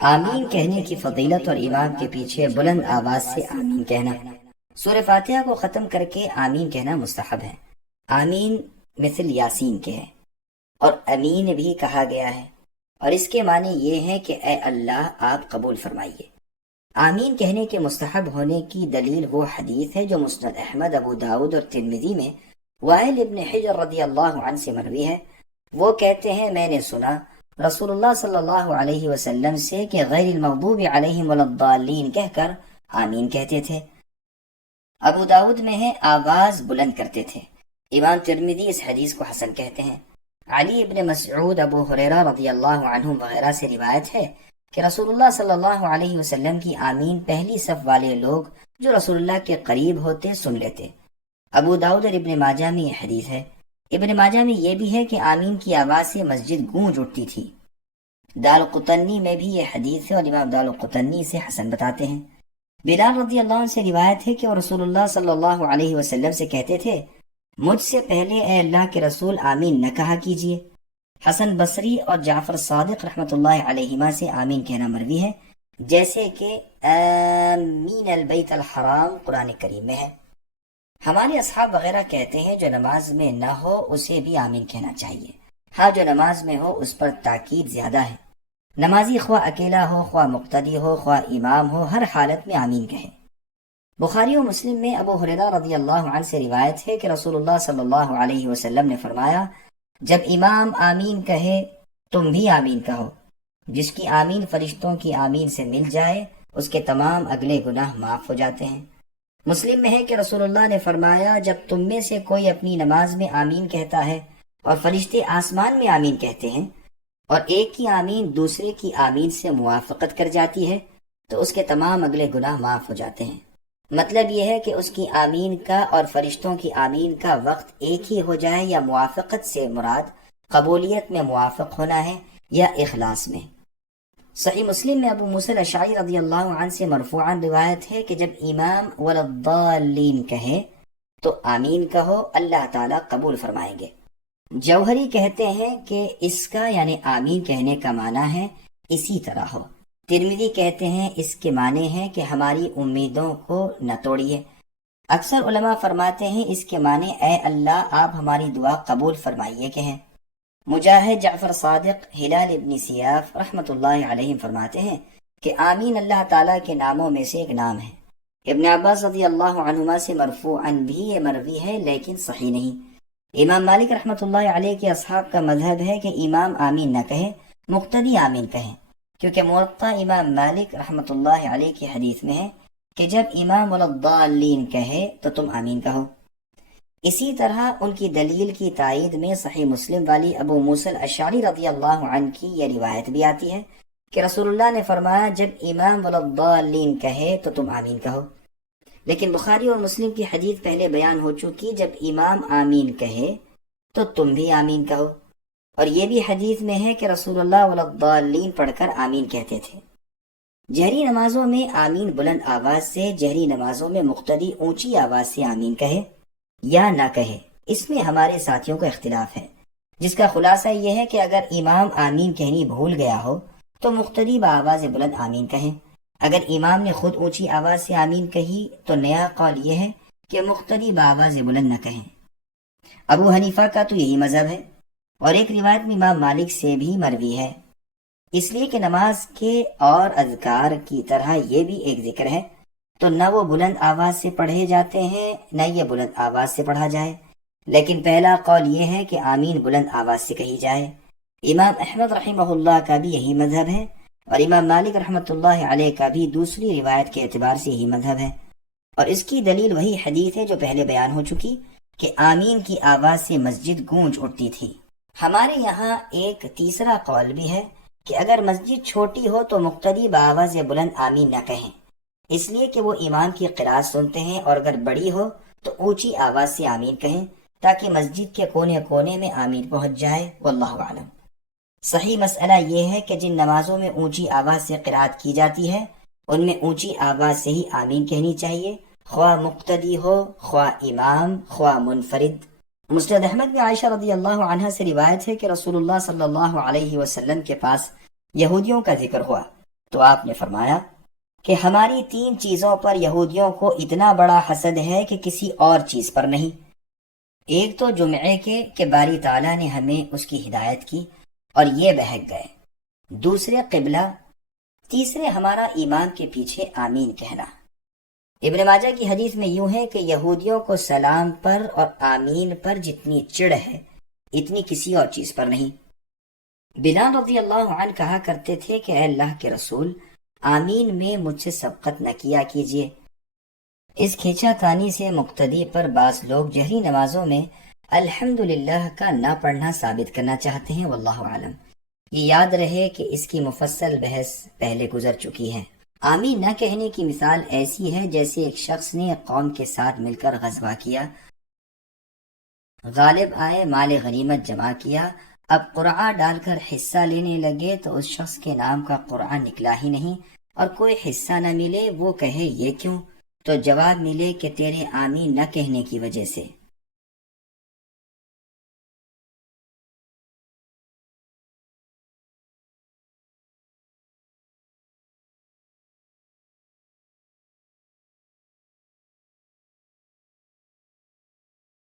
آمین کہنے کی فضیلت اور امام کے پیچھے بلند آواز سے آمین کہنا۔ سورہ فاتحہ کو ختم کر کے آمین کہنا مستحب ہے۔ آمین مثل یاسین کے ہے اور امین بھی کہا گیا ہے، اور اس کے معنی یہ ہے کہ اے اللہ آپ قبول فرمائیے۔ آمین کہنے کے مستحب ہونے کی دلیل وہ حدیث ہے جو مسند احمد، ابو داؤد اور ترمذی میں وائل ابن حجر رضی اللہ عنہ سے مروی ہے۔ وہ کہتے ہیں میں نے سنا رسول اللہ صلی اللہ علیہ وسلم سے کہ غیر المغضوب علیہم ولا الضالین کہہ کر آمین کہتے تھے۔ ابو داؤد میں ہے آواز بلند کرتے تھے۔ امام ترمذی اس حدیث کو حسن کہتے ہیں۔ علی ابن مسعود، ابو ہریرہ رضی اللہ عنہ وغیرہ سے روایت ہے کہ رسول اللہ صلی اللہ علیہ وسلم کی آمین پہلی صف والے لوگ جو رسول اللہ کے قریب ہوتے سن لیتے۔ ابو داؤد اور ابن ماجہ میں یہ حدیث ہے۔ ابن ماجہ میں یہ بھی ہے کہ آمین کی آواز سے مسجد گونج اٹھتی تھی۔ دارقطنی میں بھی یہ حدیث ہے اور امام دارقطنی سے حسن بتاتے ہیں۔ بلال رضی اللہ عنہ سے روایت ہے کہ وہ رسول اللہ صلی اللہ علیہ وسلم سے کہتے تھے مجھ سے پہلے اے اللہ کے رسول آمین نہ کہا کیجیے۔ حسن بصری اور جعفر صادق رحمۃ اللہ علیہما سے آمین کہنا مروی ہے، جیسے کہ آمین البیت الحرام قرآن کریم میں ہے۔ ہمارے اصحاب وغیرہ کہتے ہیں جو نماز میں نہ ہو اسے بھی آمین کہنا چاہیے، ہاں جو نماز میں ہو اس پر تاکید زیادہ ہے۔ نمازی خواہ اکیلا ہو، خواہ مقتدی ہو، خواہ امام ہو، ہر حالت میں آمین کہے۔ بخاری و مسلم میں ابو ہریرہ رضی اللہ عنہ سے روایت ہے کہ رسول اللہ صلی اللہ علیہ وسلم نے فرمایا جب امام آمین کہے تم بھی آمین کہو، جس کی آمین فرشتوں کی آمین سے مل جائے اس کے تمام اگلے گناہ معاف ہو جاتے ہیں۔ مسلم میں ہے کہ رسول اللہ نے فرمایا جب تم میں سے کوئی اپنی نماز میں آمین کہتا ہے اور فرشتے آسمان میں آمین کہتے ہیں اور ایک کی آمین دوسرے کی آمین سے موافقت کر جاتی ہے تو اس کے تمام اگلے گناہ معاف ہو جاتے ہیں۔ مطلب یہ ہے کہ اس کی آمین کا اور فرشتوں کی آمین کا وقت ایک ہی ہو جائے، یا موافقت سے مراد قبولیت میں موافق ہونا ہے یا اخلاص میں۔ صحیح مسلم میں ابو موسیٰ الاشعری رضی اللہ عنہ سے مرفوعاً روایت ہے کہ جب امام ولا الضالین کہے تو آمین کہو، اللہ تعالیٰ قبول فرمائیں گے۔ جوہری کہتے ہیں کہ اس کا یعنی آمین کہنے کا معنی ہے اسی طرح ہو۔ ترمذی کہتے ہیں اس کے معنی ہے کہ ہماری امیدوں کو نہ توڑیے۔ اکثر علماء فرماتے ہیں اس کے معنی اے اللہ آپ ہماری دعا قبول فرمائیے کہ ہیں۔ مجاہد، جعفر صادق، ہلال ابن سیاف رحمۃ اللہ علیہم فرماتے ہیں کہ آمین اللہ تعالیٰ کے ناموں میں سے ایک نام ہے۔ ابن عباس رضی اللہ عنہما سے مرفوعاً بھی یہ مروی ہے لیکن صحیح نہیں۔ امام مالک رحمۃ اللہ علیہ کے اصحاب کا مذہب ہے کہ امام آمین نہ کہے، مقتدی آمین کہیں، کیونکہ موطا امام مالک رحمۃ اللہ علیہ کی حدیث میں ہے کہ جب امام ولا الضالین کہے تو تم آمین کہو۔ اسی طرح ان کی دلیل کی تائید میں صحیح مسلم والی ابو موسیٰ الاشعری رضی اللہ عنہ کی یہ روایت بھی آتی ہے کہ رسول اللہ نے فرمایا جب امام ولا الضالین کہے تو تم آمین کہو۔ لیکن بخاری اور مسلم کی حدیث پہلے بیان ہو چکی، جب امام آمین کہے تو تم بھی آمین کہو، اور یہ بھی حدیث میں ہے کہ رسول اللہ ولا الضالین پڑھ کر آمین کہتے تھے۔ جہری نمازوں میں آمین بلند آواز سے، جہری نمازوں میں مقتدی اونچی آواز سے آمین کہے یا نہ کہے، اس میں ہمارے ساتھیوں کا اختلاف ہے، جس کا خلاصہ یہ ہے کہ اگر امام آمین کہنی بھول گیا ہو تو مقتدی بآواز بلند آمین کہیں۔ اگر امام نے خود اونچی آواز سے آمین کہی تو نیا قول یہ ہے کہ مقتدی بآواز بلند نہ کہیں۔ ابو حنیفہ کا تو یہی مذہب ہے، اور ایک روایت میں امام مالک سے بھی مروی ہے، اس لیے کہ نماز کے اور اذکار کی طرح یہ بھی ایک ذکر ہے، تو نہ وہ بلند آواز سے پڑھے جاتے ہیں نہ یہ بلند آواز سے پڑھا جائے، لیکن پہلا قول یہ ہے کہ آمین بلند آواز سے کہی جائے۔ امام احمد رحمہ اللہ کا بھی یہی مذہب ہے، اور امام مالک رحمۃ اللہ علیہ کا بھی دوسری روایت کے اعتبار سے یہی مذہب ہے، اور اس کی دلیل وہی حدیث ہے جو پہلے بیان ہو چکی کہ آمین کی آواز سے مسجد گونج اٹھتی تھی۔ ہمارے یہاں ایک تیسرا قول بھی ہے کہ اگر مسجد چھوٹی ہو تو مقتدی بآواز بلند آمین نہ کہیں، اس لیے کہ وہ امام کی قرأت سنتے ہیں، اور اگر بڑی ہو تو اونچی آواز سے آمین کہیں تاکہ مسجد کے کونے کونے میں آمین پہنچ جائے۔ واللہ اعلم۔ صحیح مسئلہ یہ ہے کہ جن نمازوں میں اونچی آواز سے قرأت کی جاتی ہے ان میں اونچی آواز سے ہی آمین کہنی چاہیے، خواہ مقتدی ہو، خواہ امام، خواہ منفرد۔ مسند احمد میں عائشہ رضی اللہ عنہا سے روایت ہے کہ رسول اللہ صلی اللہ علیہ وسلم کے پاس یہودیوں کا ذکر ہوا تو آپ نے فرمایا کہ ہماری 3 چیزوں پر یہودیوں کو اتنا بڑا حسد ہے کہ کسی اور چیز پر نہیں۔ ایک تو جمعے کے کہ باری تعالیٰ نے ہمیں اس کی ہدایت کی اور یہ بہک گئے، دوسرے قبلہ، تیسرے ہمارا ایمان کے پیچھے آمین کہنا۔ ابن ماجہ کی حدیث میں یوں ہے کہ یہودیوں کو سلام پر اور آمین پر جتنی چڑ ہے اتنی کسی اور چیز پر نہیں۔ بلال رضی اللہ عنہ کہا کرتے تھے کہ اے اللہ کے رسول، آمین میں مجھ سے سبقت نہ کیا کیجیے۔ اس کھینچا تانی سے مقتدی پر بعض لوگ جہری نمازوں میں الحمدللہ کا نہ پڑھنا ثابت کرنا چاہتے ہیں، واللہ عالم۔ یہ یاد رہے کہ اس کی مفصل بحث پہلے گزر چکی ہے۔ آمین نہ کہنے کی مثال ایسی ہے جیسے ایک شخص نے قوم کے ساتھ مل کر غزوہ کیا، غالب آئے، مال غنیمت جمع کیا، اب قرعہ ڈال کر حصہ لینے لگے تو اس شخص کے نام کا قرعہ نکلا ہی نہیں اور کوئی حصہ نہ ملے، وہ کہے یہ کیوں؟ تو جواب ملے کہ تیرے آمین نہ کہنے کی وجہ سے۔